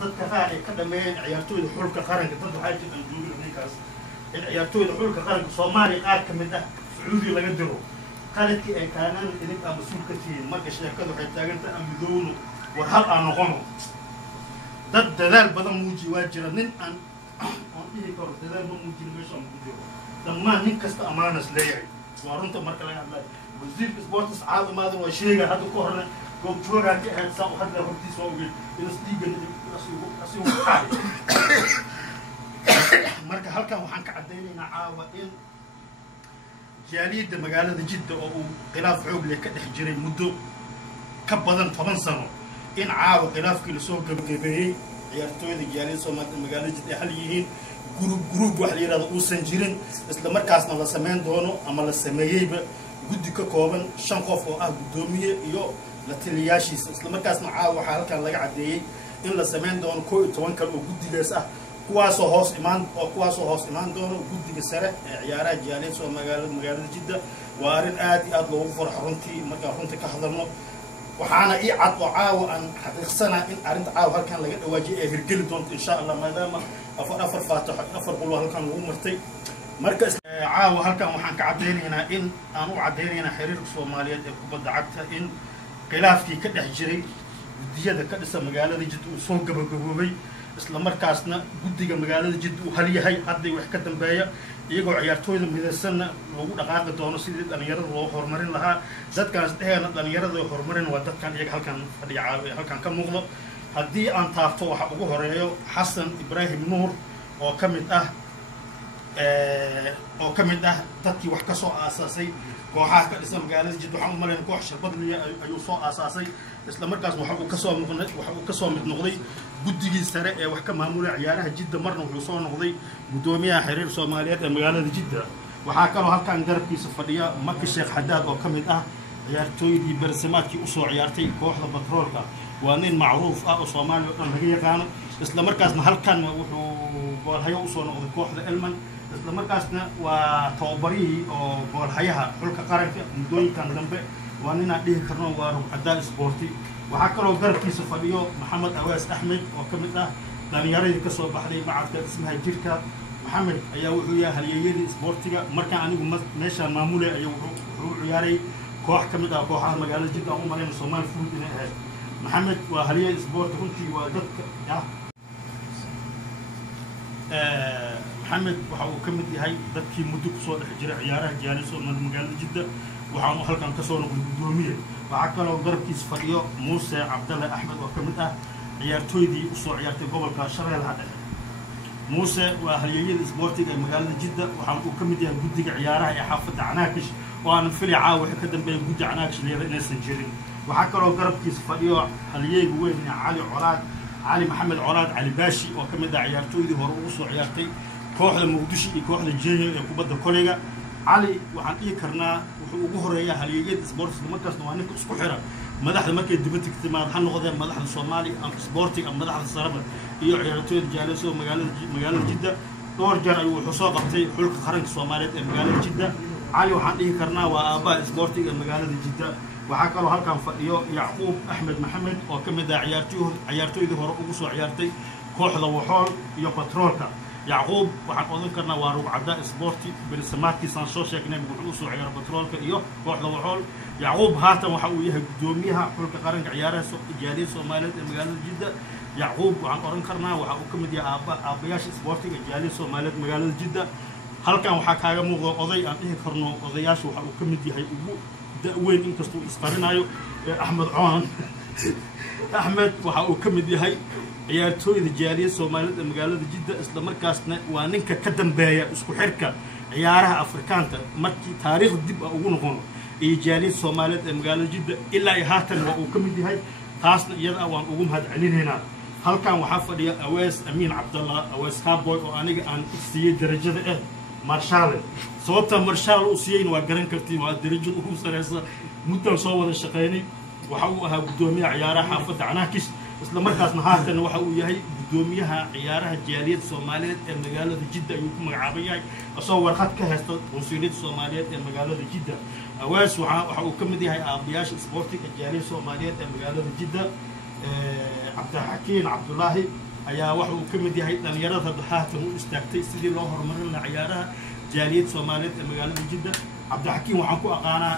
dadka qaar ay ka dhameeyeen ciyaartooyda xulka qaranka dad waxay jiraan joogin ninkaas in ciyaartooyda xulka qaranka Soomaaliya qaar ka mid ah Sacuudi laga diro qaladkii ay kaanaan idin ama suul ka tihiin marka sheekadu waxay taagantahay amidowno war hal aan noqono dad dadaal badan muuji waa jira nin aan dhihi karo dadaal ma muujin meesha aan ku jiro dhammaan nin kasta amaanas leeyahay waa runta marka laga hadlayo wasiirka sports caafimaadna waa sheegay hadda ku horna goob joogaa ka ahayd saa u hadda hortiisa waa ogeed inuu dhiigan asigu marka halkan waxaan ka cadaynaynaa caawa in jaaliyadda magaalada Jidda oo uu khilaaf xoog leh ka dhex jiray muddo ka badan 10 sano in caawa khilaafkii la soo gabagabeeyay ciyaartooyda jaaliyadda Soomaaliya magaalada Jidda hal yihiin group wax la yiraahdo uusan jirin isla markaasna la sameyn doono ama la sameeyayba guddi ka kooban 5 qof oo ah gudoomiye iyo la taliyaashiisa isla markaasna caawa waxa halkan laga cadeeyay in la sameyn doono 11 kale oo guddigaas ah kuwaasoo hoos imaan doono guddiga sare ee ciyaaraha jaaliyadda Soomaaliya magaalada Jidda waa arin aad iyo aad loogu farxo runtii marka runta ka hadalno waxaana ii cad oo caawa aan xaqiiqsanaa in arinta caawa halkan laga dhawaajiyo ee hirgeli doonto insha Allah maadaama afar faataxo afar qolo halkan lagu martay marka caawa halkan waxaan ka cadeynaynaa in aan u cadeynaynaa xiriirka Soomaaliyeed ee kubadda cagta in khilaafkii ka dhex jiray guddiyada ka dhisa magaalada Jidda uu soo gabagaboobay isla markaasna guddiga magaalada Jidda uu hal yahay hadda wax ka dambeeya iyagoo ciyaartooyda midaysan loogu dhaqaaqi doono sidii dhalinyarada loo horumarin lahaa dadkaas dheena dhalinyarada horumarin waa dadkan iyaga halkan fadhiya halkan ka muuqdo haddii aan taabto waxa ugu horeeyo Xasan Ibraahim Nuur oo kamid ah dadkii wax ka soo aasaasay kooxaha ka dhisan magaalada Jidda waxaan u maleyn koox Sharbadliya ayuu soo aasaasay isla markaas waxa uu ka soo mid noqday guddigii sare ee wax ka maamulay ciyaaraha Jidda marna wuxuu soo noqday gudoomiyaha xiriir Soomaaliyeed ee magaalada Jidda waxaa kaloo halkan garabkiisa fadhiya Maki Sheekh Xadaad oo kamid ah ciyaartooydii barsimaadkii u soo ciyaartay kooxda Batroolka waa nin macruuf ah oo Soomaaliya oo dhan laga yaqaan isla markaasna halkan wuxuu goolhayo u soo noqday kooxda Elman isla markaasna waa tababarihii oo goolhayaha xulka qaranka muddooyinkan dambe waa ninaan dhihi karno waa rugcadaan isboorti waxaa kaloo garabkiisa fadhiyo Maxamed Awaas Axmed oo kamid ah dhalinyaradii ka soo baxday macadka dhismaha jirka Maxamed ayaa wuxuu yahay halyeeyadii isboortiga markaan anigu meeshaan maamulay ayuu wuxuu ciyaaray koox kamid ah kooxaha magaalada Jidda oo mareyn Soomaali Food inay ahayd Maxamed waa halyeey isboorti runtii waa dadka محمد وحاو كمد يهي دكي مدو كسو دحجري عيارها جالسو من مقالة جدة وحاو هلكان كسو نقول قدومية وعاكا لو قرب كيس فديو موسى عبد الله أحمد وكمد عيارتوي دي وصو عيارتي قبل كاشرة لهذا موسى وهليلي سبورتي مقالة جدة وحاو كمد يهي قدق عيارها يحافظ عناكش وانا فلي عاوي كدن بين قد عناكش اللي ناس نجرين وعاكا لو قرب كيس فديو هليلي وين علي محمد عراد علي باشي وكمد عيارتوي دي هروسو عيارتي kooxda Muqdisho iyo kooxda Jenya ee kubadda kolayga Ali waxaan ii karnaa wuxuu ugu horeeyaa halyeeyada sports markaasna waa ninka isku xira madaxda markay dibadda ka timaad han noqdeen madaxda Soomaaliya ama sportiga ama madaxda saraba iyo ciyaartooyda jaaliyadda magaalada Jidda dhowr jeer ayuu wuxuu soo qabtay xulka qaranka Soomaaliyeed ee magaalada Jidda Ali waxaan ii karnaa waa aabbaha sportiga magaalada Jidda waxaa kaloo halkan fadhiyo Yacquub Axmed Maxamed oo kamid ah ciyaartooyda hore ugu soo ciyaartay kooxda Waxool iyo Batroolka يعقوب waxaan odan karnaa waa rugcada isboorti bilsamaadkii san soo sheegnay wuxuu soo ciyaar Batroolka iyo kooxda Waxool Yacquub haatan waxa uu yahay gudoomiyaha xulka qaranka ciyaaraha jaaliyadda Soomaaliyeed ee magaalada Jidda Yacquub waxaan oran karnaa waxa uu kamid yahay aabayaasha isboortiga jaaliyadda Soomaaliyeed magaalada Jidda halkan waxa kaaga muuqda oday aan dhihi karno odayaasha waxa uu kamid yahay ugu da'weyn inkastoo isqarinayo Axmed Caan Axmed waxa uu kamid yahay ciyaartooyda jaaliyadda Soomaaliyeed ee magaalada Jidda isla markaasna waa ninka ka dambeeya isku xirka ciyaaraha Afrikaanta markii taariikh dib ugu noqono ee jaaliyadda Soomaaliyeed ee magaalada Jidda ilaa haatan waa uu kamid yahay taasna iyada waan ugu mahadcelinaynaa halkan waxaa fadhiya Awaas Amiin Cabdallah Awaas Cowboy oo aniga aan siiyay darajada Marshal sababta Marshal uu siiyay waa garan kartiin waa darajo ugu sareysa muddo soo wada shaqeynay waxa uu ahaa gudoomiyaha ciyaaraha xaafadda Canaakish isla markaasna haatan waxa uu yahay gudoomiyaha ciyaaraha jaaliyadda Soomaaliyeed ee magaalada Jidda ayuu ku magacaabay yahay asoo warqad ka haysto consulate Soomaaliyeed ee magaalada Jidda Awaas waxa uu kamid yahay aabayaasha isboortiga jaaliyadda Soomaaliyeed ee magaalada Jidda Cabdi Xakiin Cabdullaahi ayaa waxa uu ka mid yahay dhalinyarada haatan u istaagtay sidii loo horumarin lahaa ciyaaraha jaaliyad Soomaaliyeed ee magaalada Jidda. Cabdixakiim waxaan ku aqaanaa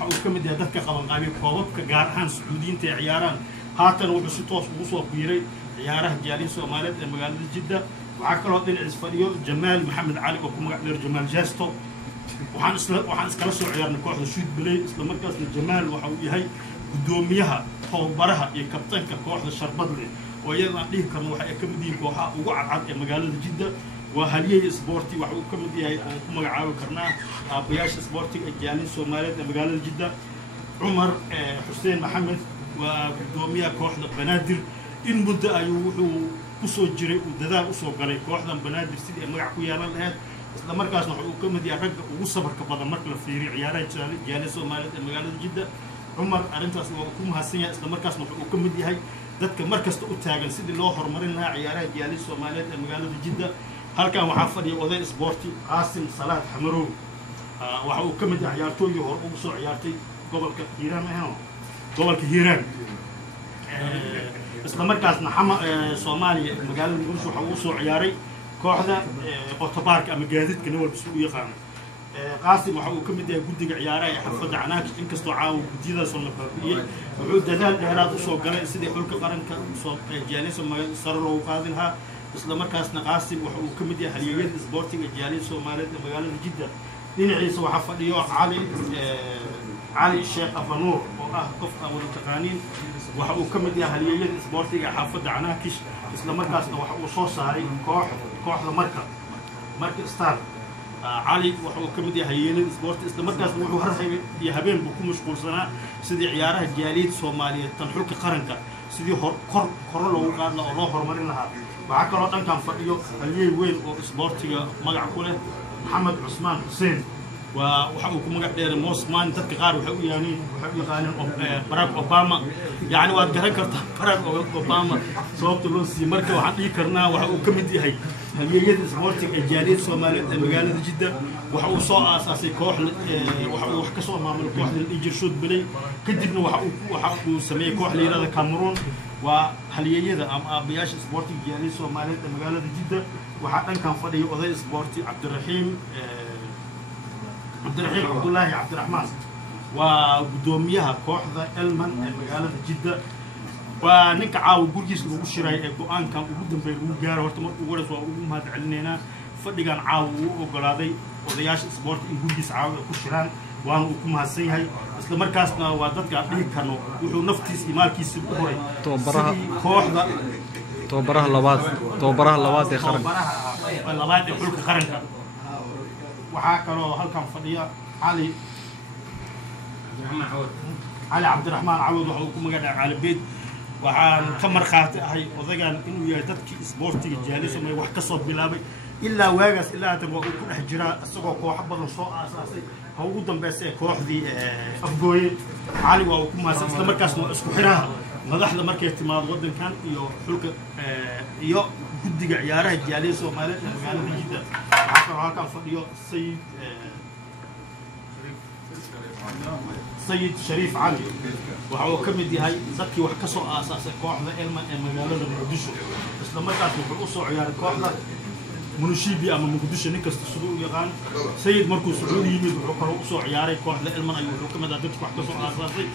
waxa uu ka mid yahay dadka qabanqaabiya koobabka gaar ahaan Sacuudiyiinta ee ciyaaraan haatan wuxuu si toos ugu soo biiray ciyaaraha jaaliyad Soomaaliyeed ee magaalada Jidda. waxaa kaloo dhinaciis fadhiyo Jamaal Maxamed Cali oo ku magac dheer Jamaal Jesto. waxaan iskala soo ciyaarnay kooxda Sud Bilay isla markaasna Jamaal waxa uu yahay gudoomiyaha tababaraha iyo kabtanka kooxda Sharbadle oo iyadana dhihi karno waxa ay ka mid yihiin kooxaha ugu cadcad ee magaalada Jidda. waa halyeey sporti waxa uu ka mid yahay oo ku magacaabi karnaa aabayaasha sportiga ee jaaliyad Soomaaliyeed ee magaalada Jidda. Cumar Xuseen Maxamed waa gudoomiyaha kooxda Banaadir. in muddo ayuu wuxuu kusoo jiray uu dadaal usoo galay kooxdan Banaadir sidii ay magac ku yeelan lahayd isla markaasna waxa uu ka mid yahay ragga ugu sabarka badan marka la fiiriyo ciyaaraha jaaliyad Soomaaliyeed ee magaalada Jidda. Cumar arrintaas waa ku mahadsan yahay isla markaasna waxa uu ka mid yahay dadka markasta u taagan sidii loo horumarin lahaa ciyaaraha jaaliyad Soomaaliyeed ee magaalada Jidda. halkan waxaa fadhiya oday sporti Qaasim Salaad Xamarow waxa uu ka mid yahay ciyaartooyii hore ugu soo ciyaartay gobolka Hiiraan isla markaasna Soomaaliya magaalada Muqdisho waxa uu soo ciyaaray kooxda Qotobaarka ama gaadiidka Nawalka u yaqaan. Qaasim waxa uu ka mid yahay guddiga ciyaaraha ee xafada Canaaq inkastoo caawa guddiyadaas la baabiyay wuxuu dadaal dheeraad u soo galay sidii xulka qaranka soo jaaliyad Soomaaliyeed sare loogu qaadi lahaa isla markaasna Qaasim waxa uu ka mid yahay halyeeyada sportiga jaaliyad Soomaaliyeed ee magaalada Jidda. dhinaciisa waxaa fadhiyo Cali Sheekh Afanuur oo ah qof aan wada taqaaniin waxa uu ka mid yahay halyeeyada sportiga xaafada Canaaq isla markaasna waxa uu soo saaray kooxda marka Star. Cali waxa uu ka mid yahay halyeeyada sport isla markaasna wuxuu harxay iyo habeen buu ku mashquulsanaa sidii ciyaaraha jaaliyad Soomaaliyeed tan xulka qaranka sidii kor loogu qaadla oo loo horumarin lahaa. waxaa kaloo dhankan fadhiyo halyeey weyn oo sportiga magac ku leh Maxamed Cusmaan Xuseen waxa uu ku magac dheeray Mosman dadka qaar waxay u yaqaaneen Barack Obama yani waad garan kartaa Barack Obama sababta loo siiyay marka waxaan dhihi karnaa waxa uu ka mid yahay halyeeyada sportiga ee jaaliyad Soomaaliyeed ee magaalada Jidda. waxa uu soo aasaasay waxa uu wax ka soo maamulay kooxda Niger Sud Bilay kadibna waxa uu sameeyay koox la yiraahdo Cameroon waa halyeeyada ama aabayaasha sportiga jaaliyad Soomaaliyeed ee magaalada Jidda. waxaa dhankan fadhiyo oday sporti Cabdiraxiim Cabdullaahi Cabdiraxmaan waa gudoomiyaha kooxda Elman ee magaalada Jidda. waa ninka caawa gurgiisa lagu shiray ee go'aankan ugu dambeeyay lagu gaaro horta markuu ugu waa ugu mahadcelinaynaa fadhigan caawa uu ogolaaday odayaasha sport in gurgiisa caawa ku shiraan waana uu ku mahadsan yahay isla markaasna waa dadka dhihi karno wuxuu naftiisa iyo maalkiisa u horay tababaraha labaad ee xulka qaranka. waxaa kaloo halkan fadhiya Cali Cabdiraxmaan Cawad waxa uu ku magac dheer Cali Beed. waxaan ka markhaati ahay odagan inuu yahay dadkii sportiga jaaliyad Soomaaliyeed wax ka soo bilaabay ilaa waagaas ilaa hadda waa uu ku dhex jiraa isagoo kooxo badan soo aasaasay ha ugu dambeysay kooxdii Afgooye. Cali waa uu ku mahadsan isla markaasna waa isku xiraha madaxda markay timaado wadankan iyo xulka iyo guddiga ciyaaraha jaaliyad Soomaaliyeed ee magaalada Jidda. waxaa kaloo halkan fadhiyo Sayid Shariif Cali waxa uu ka mid yahay dadkii wax ka soo aasaasay kooxda Elman ee magaalada Muqdisho isla markaasna wuxuu u soo ciyaaray kooxda Munushibi ama Muqdisho nin kasta sidoo u yaqaan. Sayid markuu Sacuudi yimid wuxuu kaloo u soo ciyaaray kooxda Elman ayuu wuxuu ka mid yahay dadkii wax ka soo aasaasay.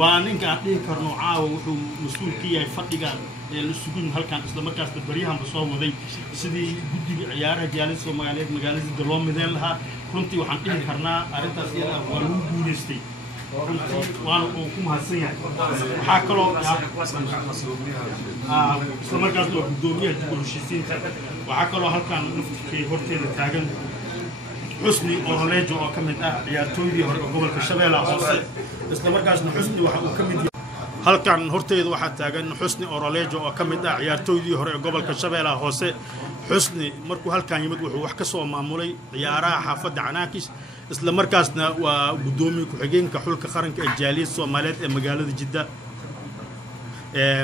waa ninka aan dhihi karno caawa wuxuu mas'uul ka yahay fadhigan ee la sugin halkan isla markaasna baryahanba soo waday sidii guddiga ciyaaraha jaaliyad Soomaaliyeed magaalada Jidda loo mideyn lahaa. runtii waxaan dhihi karnaa arrintaas iyada waa lagu guuleystay waana uu ku mahadsan yahay. waxaa kaloo isla markaasna waa gudoomiyaha dib u heshiisiinta. waxaa kaloo halkan naftirkay horteeda taagan Xusni Orolejo oo ka mid ah ciyaartooydii hore ee gobolka Shabeellaha Hoose isla markaasna Xusni waxa uu ka mid yahay halkan horteeda waxaa taagan Xusni Orolejo oo ka mid ah ciyaartooydii hore ee gobolka Shabeellaha Hoose. Xusni markuu halkan yimid wuxuu wax ka soo maamulay ciyaaraha xaafada Canaaq isla markaasna waa gudoomiye ku-xigeenka xulka qaranka ee jaaliyad Soomaaliyeed ee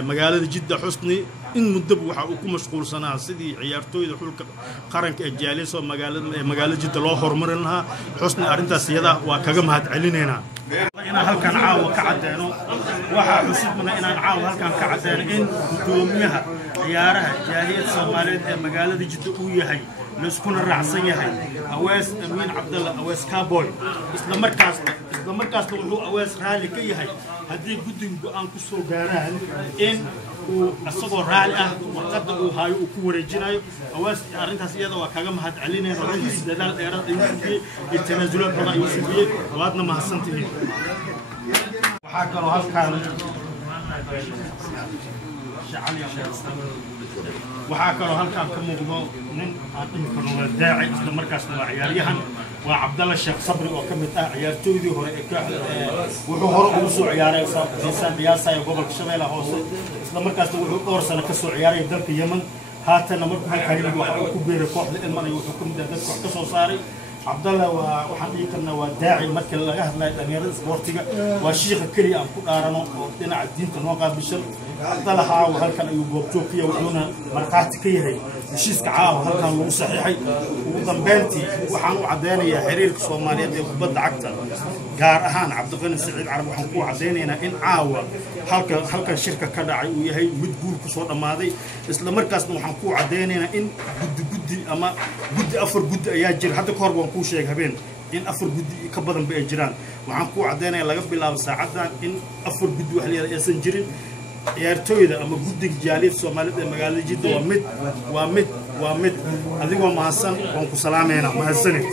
magaalada Jidda. Xusni in muddo waxa uu ku mashquulsanaa sidii ciyaartooyda xulka qaranka ee jaaliyad magaalada Jidda loo horumarin lahaa. Xusni arrintaas iyada waa kaga mahadcelinaynaa. inaan halkan caawa ka cadeeno waxaa xusubna inaan caawa halkan ka cadeeno in gudoomiyaha ciyaaraha jaaliyad Soomaaliyeed ee magaalada Jidda uu yahay la isku raacsan yahay Awees Amiin Cabdalla Awees Cowboy isla markaas wuxuu Awees raali ka yahay haddii guddiga go'aan ku soo gaaraan in uu asagoo raali ah warqadda uu haayo uu ku wareejinayo Awees arrintaas iyada waa kaga mahad celinayna runtii dadaal dheeraad ay sameeyay tanaasulaad badan ay sameeyay waadna mahadsantihiin waxaa kaloo halkaan waxaa kaloo halkaan ka muuqdo nin aan dhihi karno waa daaci isla markaasna waa ciyaaryahan waa Cabdalla Sheekh Sabri oo ka mid ah ciyaartoydii hore ee kooxda wuxuu hore ugu soo ciyaaray Saabsan Diyaasay gobolka Shabeellaha Hoose isla markaasna wuxuu dhowr sano ka soo ciyaaray dalka Yemen haatan markuu halkaan yimid waxa uu ku beeray kooxda Ilman wuxuu ka mid ah dadka wax ka soo saaray Cabdalla waxaan dhihi karnaa waa daaci marka laga hadlayo dhalinyarada isboortiga waa shiikha kaliya aan ku dhaarano oo dhinaca diinta noo qaabishan Cabdalla haa halkan ayuu goobjoogkiya wuxuuna marqaati ka yahay heshiiska caawa halkan lagu saxiixay ugu dambeyntii waxaan u cadeynayaa xiriirka Soomaaliyeed ee kubadda cagta gaar ahaan Cabdiqani Saciid Carab waxaan ku cadeynaynaa in caawa halkan shirka ka dhacay uu yahay mid guul ku soo dhamaaday isla markaasna waxaan ku cadeynaynaa in guddi ama afar guddi ayaa jira hadda ka hor waan ku sheegay habeen in afar guddi ka badan bay jiraan waxaan ku cadeynayaa laga bilaabo saacadan in afar guddi wax la yiraahdo aysan jirin ciyaartooyda ama guddiga jaaliyadda Soomaaliyeed ee magaalada Jidda waa mid adigoo mahadsan waan ku salaameynaa mahadsanid